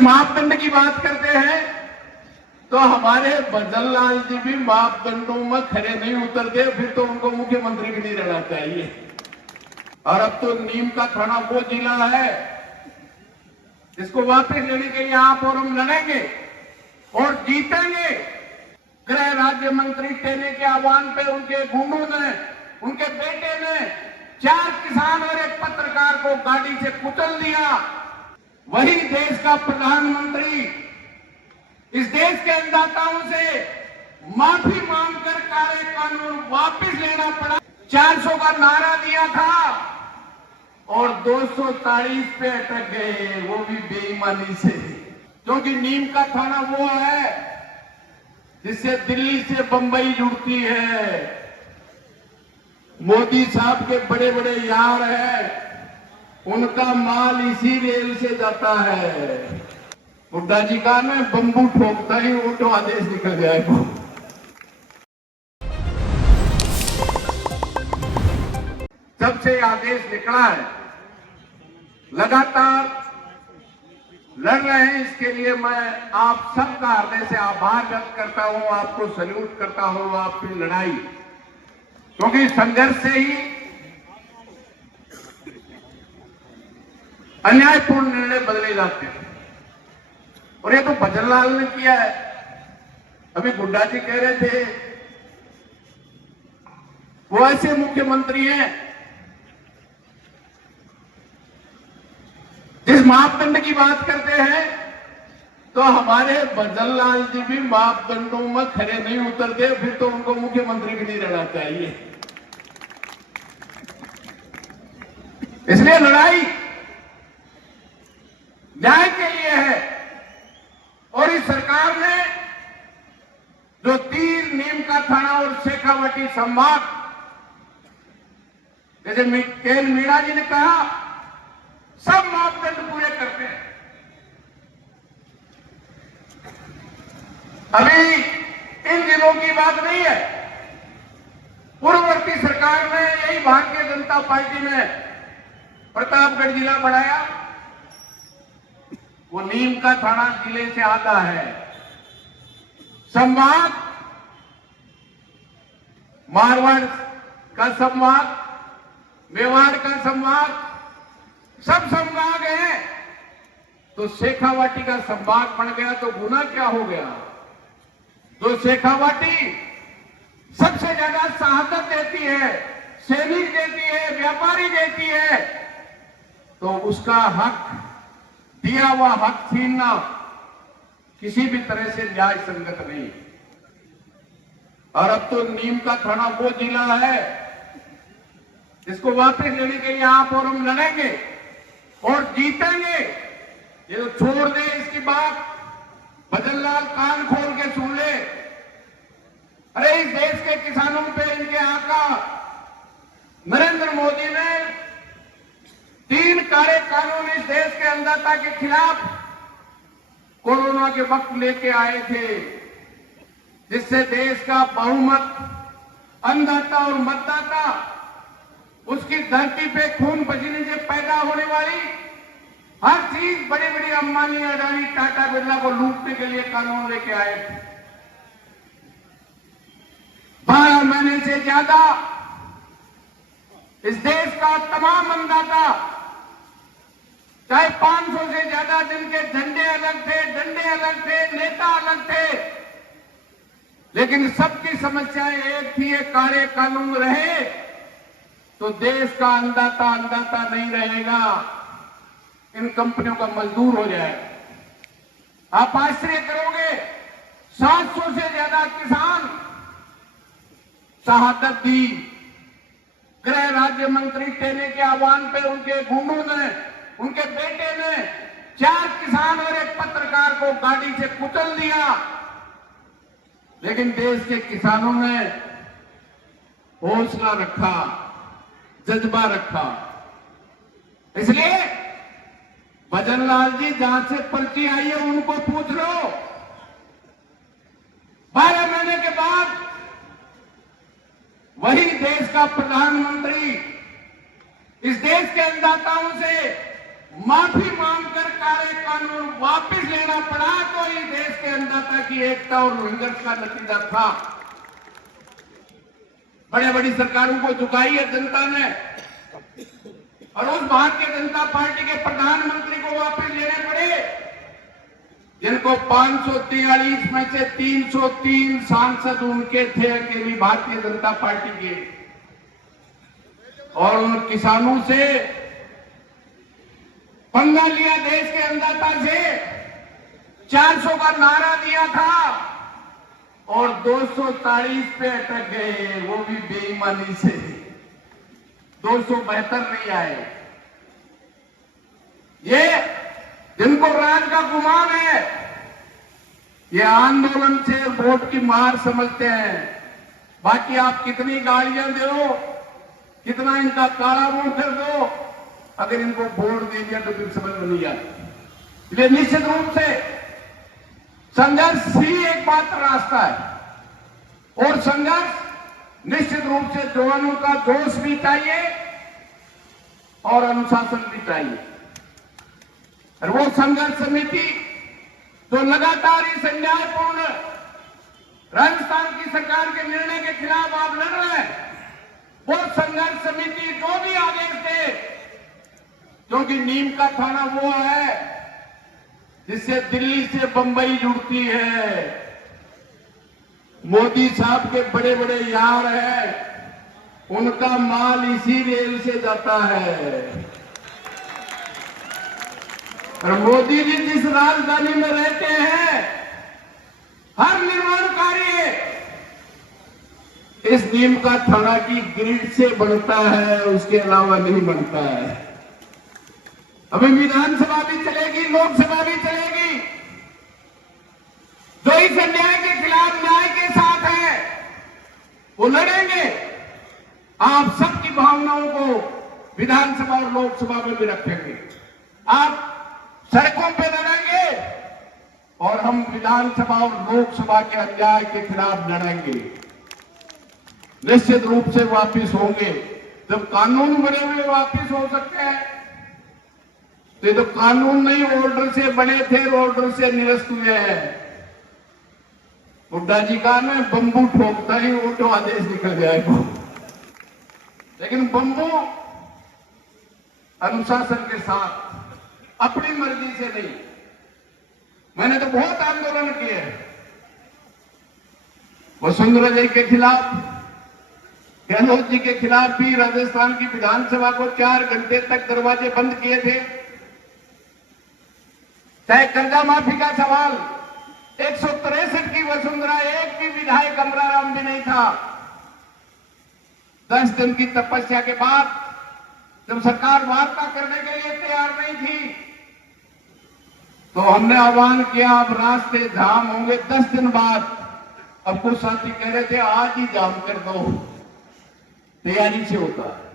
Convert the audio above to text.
जिस मापदंड की बात करते हैं तो हमारे भजन लाल जी भी मापदंडों में खरे नहीं उतरते, फिर तो उनको मुख्यमंत्री भी नहीं रहना चाहिए। और अब तो नीम का थाना वो जिला है जिसको वापस लेने के लिए आप और हम लड़ेंगे और जीतेंगे। गृह राज्य मंत्री टेने के आह्वान पे उनके गुंडों ने, उनके बेटे ने 4 किसान और एक पत्रकार को गाड़ी से कुचल दिया। वही देश का प्रधानमंत्री इस देश के अन्नदाताओं से माफी मांगकर काले कानून वापस लेना पड़ा। 400 का नारा दिया था और 240 पे अटक गए, वो भी बेईमानी से, क्योंकि नीम का थाना वो है जिससे दिल्ली से बंबई जुड़ती है। मोदी साहब के बड़े बड़े यार हैं, उनका माल इसी रेल से जाता है। हुड्डा जी का मैं बम्बू ठोकता ही वो तो आदेश निकल जाएगा। जब से आदेश निकला है लगातार लड़ रहे हैं। इसके लिए मैं आप सबका हृदय से आभार व्यक्त करता हूं, आपको सैल्यूट करता हूं आपकी लड़ाई, क्योंकि संघर्ष से ही अन्यायपूर्ण निर्णय बदले जाते हैं। और ये तो भजन लाल ने किया है। अभी गुड्डा जी कह रहे थे वो ऐसे मुख्यमंत्री हैं जिस मापदंड की बात करते हैं तो हमारे भजन लाल जी भी मापदंडों में खरे नहीं उतरते, फिर तो उनको मुख्यमंत्री भी नहीं रहना चाहिए। इसलिए लड़ाई न्याय के लिए है। और इस सरकार ने जो तीर, नीम का थाना और शेखावाटी संभाग, जैसे केएल मीणा जी ने कहा, सब मापदंड पूरे करते हैं। अभी इन जिलों की बात नहीं है। पूर्ववर्ती सरकार ने, यही भारतीय जनता पार्टी ने प्रतापगढ़ जिला बढ़ाया। वो नीम का थाना जिले से आता है। संभाग मारवाड़ का संभाग, मेवाड़ का संभाग, सब संभाग है। तो शेखावाटी का संभाग बन गया तो गुना क्या हो गया? तो शेखावाटी सबसे ज्यादा शहादत देती है, सैनिक देती है, व्यापारी देती है, तो उसका हक, दिया हुआ हक छीनना किसी भी तरह से न्याय संगत नहीं। और अब तो नीम का थाना वो जिला है जिसको वापस लेने के लिए आप और हम लड़ेंगे और जीतेंगे। ये तो छोड़ दे इसकी बात, भजन लाल कान खोल के सुन ले। अरे इस देश के किसानों पे इनके आका नरेंद्र मोदी ने 3 काले कानून इस देश के अन्नदाता के खिलाफ कोरोना के वक्त लेके आए थे, जिससे देश का बहुमत अन्नदाता और मतदाता, उसकी धरती पे खून पसीने से पैदा होने वाली हर चीज, बड़ी बड़ी अंबानी, अडानी, टाटा, बिरला को लूटने के लिए कानून लेके आए थे। 12 महीने से ज्यादा इस देश का तमाम अन्नदाता, चाहे 500 से ज्यादा जिनके झंडे अलग थे, डंडे अलग थे, नेता अलग थे, लेकिन सबकी समस्याएं एक थी, ये काले कानून रहे तो देश का अन्नदाता नहीं रहेगा, इन कंपनियों का मजदूर हो जाएगा। आप आश्चर्य करोगे, 700 से ज्यादा किसान शहादत दी। गृह राज्य मंत्री टेने के आह्वान पे उनके गुंडों ने, उनके बेटे ने 4 किसान और एक पत्रकार को गाड़ी से कुचल दिया। लेकिन देश के किसानों ने हौसला रखा, जज्बा रखा। इसलिए भजन लाल जी, जहां से पर्ची आई है उनको पूछ लो। 12 महीने के बाद वही देश का प्रधानमंत्री इस देश के अन्नदाताओं से माफी मांगकर कार्य कानून वापस लेना पड़ा तो ये देश के अन्नदाता की एकता और संघर्ष का नतीजा था। बड़े बड़ी सरकारों को झुकाई है जनता ने और उस भारतीय जनता पार्टी के प्रधानमंत्री को वापस लेने पड़े, जिनको 543 में से 303 सांसद उनके थे अकेली भारतीय जनता पार्टी के, और उन किसानों से पंगा लिया, देश के अन्नदाता से 400 का नारा दिया था और 240 पे अटक गए, वो भी बेईमानी से 272 नहीं आए। ये जिनको राज का गुमान है, ये आंदोलन से वोट की मार समझते हैं। बाकी आप कितनी गालियां दो, कितना इनका काला मुंह कर दो, अगर इनको वोट दे दिया तो फिर समझ में नहीं आती। इसलिए निश्चित रूप से संघर्ष ही एकमात्र रास्ता है और संघर्ष निश्चित रूप से जवानों का जोश भी चाहिए और अनुशासन भी चाहिए। और वो संघर्ष समिति जो लगातार इस अन्यायपूर्ण राजस्थान की सरकार के निर्णय के खिलाफ आप लड़ रहे हैं, वो संघर्ष समिति जो भी आदेश दे, क्योंकि नीम का थाना वो है जिससे दिल्ली से बंबई जुड़ती है। मोदी साहब के बड़े बड़े यार हैं, उनका माल इसी रेल से जाता है। और मोदी जी जिस राजधानी में रहते हैं, हर निर्माण कार्य इस नीम का थाना की ग्रिड से बनता है, उसके अलावा नहीं बनता है। अभी विधानसभा भी चलेगी, लोकसभा भी चलेगी। जो इस अन्याय के खिलाफ न्याय के साथ है वो लड़ेंगे। आप सबकी भावनाओं को विधानसभा और लोकसभा में भी रखेंगे। आप सड़कों पे लड़ेंगे और हम विधानसभा और लोकसभा के अन्याय के खिलाफ लड़ेंगे। निश्चित रूप से वापिस होंगे। जब कानून बने हुए वापिस हो सकते हैं, तो ये तो कानून नहीं ऑर्डर से बने थे, ऑर्डर से निरस्त हुए हैं। हुड्डा जी का मैं बम्बू ठोकता ही वो तो आदेश निकल जाएगा, लेकिन बम्बू अनुशासन के साथ, अपनी मर्जी से नहीं। मैंने तो बहुत आंदोलन किए हैं वसुंधरा जी के खिलाफ, गहलोत जी के खिलाफ भी। राजस्थान की विधानसभा को 4 घंटे तक दरवाजे बंद किए थे। चाहे कर्जा माफी का सवाल, 163 की वसुंधरा, एक भी विधायक अमराराम भी नहीं था। 10 दिन की तपस्या के बाद जब सरकार वार्ता करने के लिए तैयार नहीं थी, तो हमने आह्वान किया अब रास्ते जाम होंगे 10 दिन बाद। अब कुछ साथी कह रहे थे आज ही जाम कर दो, तैयारी से होता है।